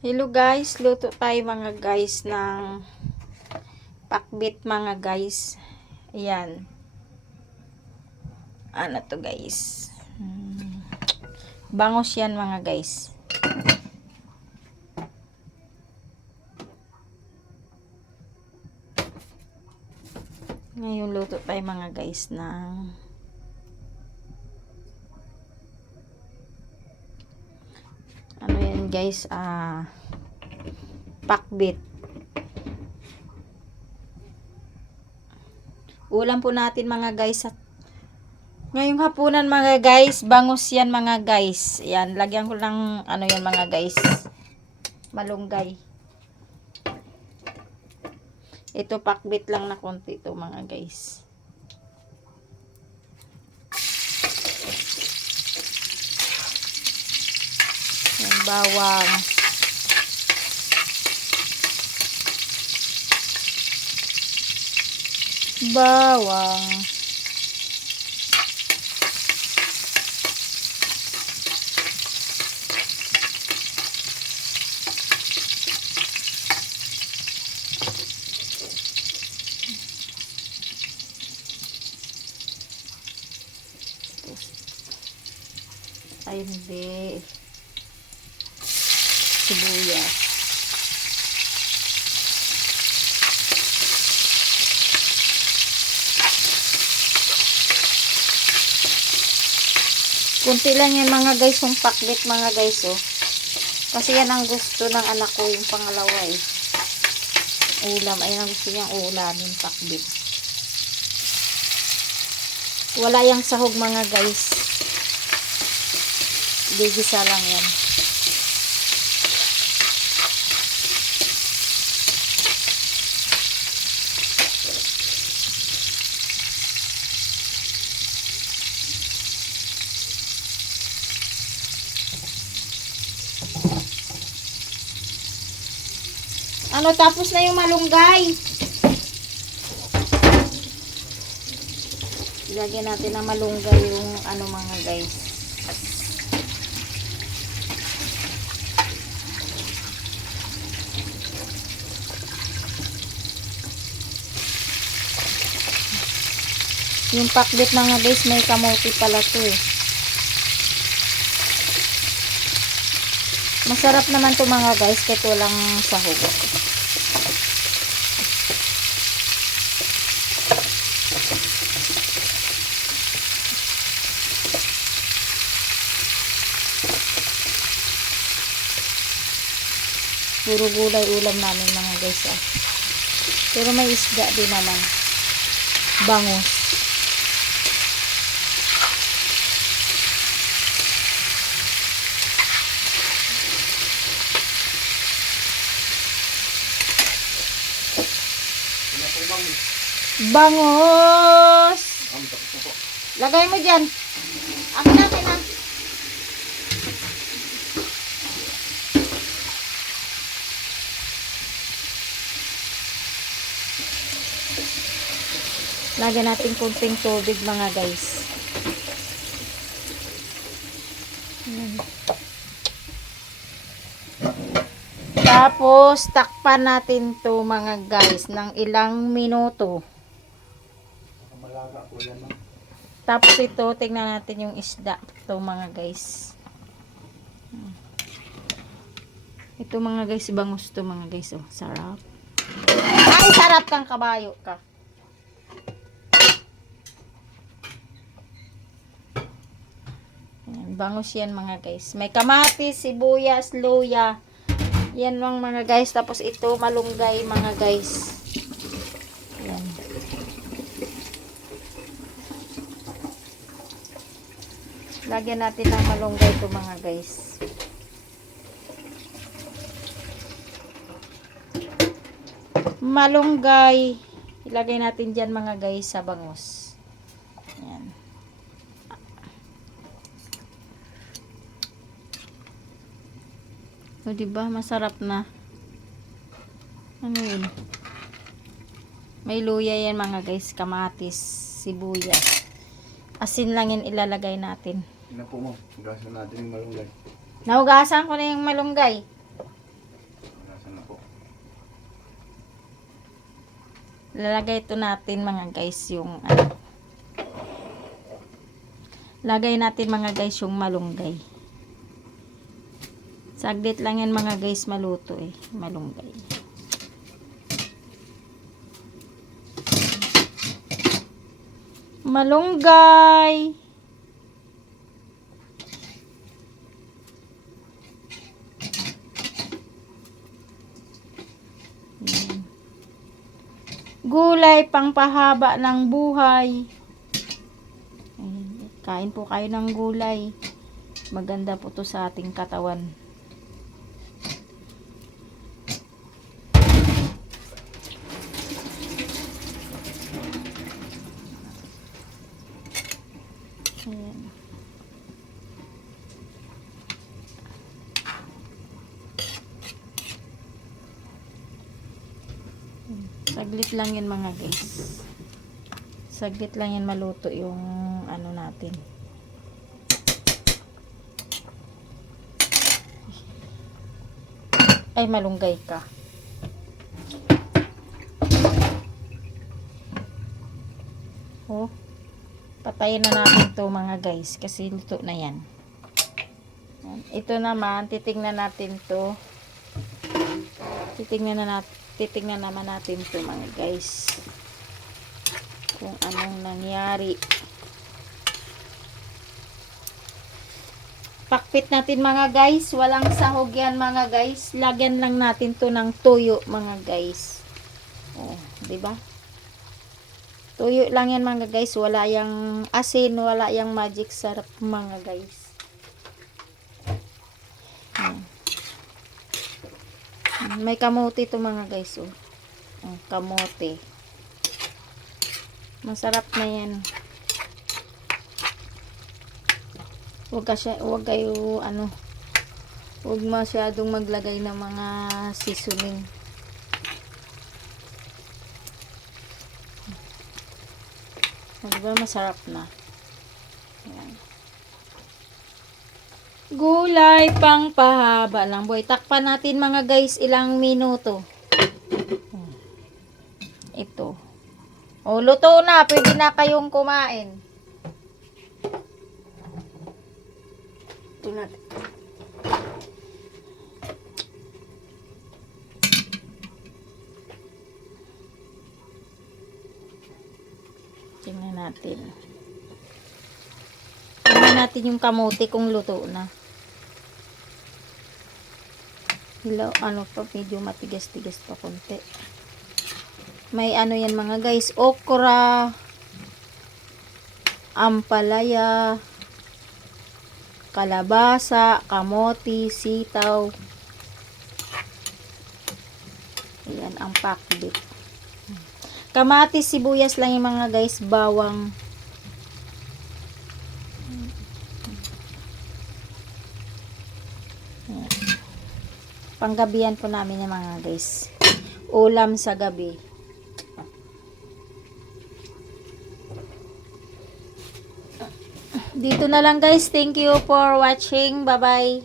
Hello guys, luto tayo mga guys ng pakbit mga guys. Ayan. Ano to guys? Bangos yan mga guys. Ngayon luto tayo mga guys ng ano yan guys, pakbit. Ulam po natin mga guys at ngayong hapunan mga guys, bangus yan mga guys. Yan, lagyan ko lang ano yan mga guys, malunggay. Ito pakbit lang na konti ito mga guys. Yan, bawang. Bawang. Ay hindi. Sibuyas. Kunti lang yan mga guys, yung pakbit mga guys oh. Kasi yan ang gusto ng anak ko, yung pangalawa eh. Ulam, ayun ang gusto niyang ulamin, pakbit. Wala yang sahog mga guys. Digisa lang yan. Ano, tapos na yung malunggay. Lagyan natin ng malunggay yung ano mga guys. Yung pakbit mga guys, may kamote pala to eh. Masarap naman to mga guys, kahit walang sahog. Puro gulay ulam namin mga guys ah. Pero may isda din naman. Bangus. Bangus. Lagay mo dyan. Akin natin ha. Lagyan natin kunting tubig mga guys. Tapos takpan natin to mga guys ng ilang minuto. Tapos ito, tingnan natin yung isda to mga guys. Ito mga guys, bangus to mga guys. Oh, sarap. Ay, sarap kang kabayo ka. Ayan, bangus yan mga guys. May kamatis, sibuyas, luya. Yan lang mga guys. Tapos ito, malunggay mga guys. Ayan. Lagyan natin ng malunggay ito mga guys. Malunggay. Ilagay natin dyan mga guys sa bangus. Ayan. O diba, masarap na. Ano yun? May luya yan mga guys, kamatis, sibuyas. Asin lang yan ilalagay natin. Ina po mo, hugasan natin yung malunggay. Nahugasan ko na yung malunggay. Lalagay ito natin mga guys yung ano. Lagay natin mga guys yung malunggay. Saglit lang yan mga guys maluto eh. Malunggay. Malunggay. Gulay pangpahaba ng buhay. Ayan. Kain po kayo ng gulay. Maganda po to sa ating katawan. Ayan. Saglit lang yan mga guys. Saglit lang yan maluto yung ano natin. Ay, malunggay ka. Oh, patayin na natin to mga guys kasi luto na yan. Ito naman, titingnan natin to. Titingnan naman natin to mga guys. Kung anong nangyari. Pakpit natin mga guys. Walang sahog yan mga guys. Lagyan lang natin to ng tuyo mga guys. Oh, 'di ba? Tuyo lang yan mga guys. Wala yang asin, wala yang magic sarap mga guys. May kamote to mga guys. Oh. Kamote. Masarap na yan. Huwag kayo huwag masyadong maglagay ng mga seasoning. Diba masarap na. Ayan. Gulay pang pahaba lang boy. Takpan natin mga guys ilang minuto. Ito. O, luto na. Pwede na kayong kumain. Ito natin. Tingnan natin. Tingnan natin yung kamote kung luto na. Hello, ano pa, medyo matigas-tigas pa konti. May ano yan mga guys, okra, ampalaya, kalabasa, kamote, sitaw. Ayan ang pakbit. Kamatis, sibuyas lang yung mga guys, bawang. Panggabihan po namin yung mga guys. Ulam sa gabi. Dito na lang guys. Thank you for watching. Bye-bye.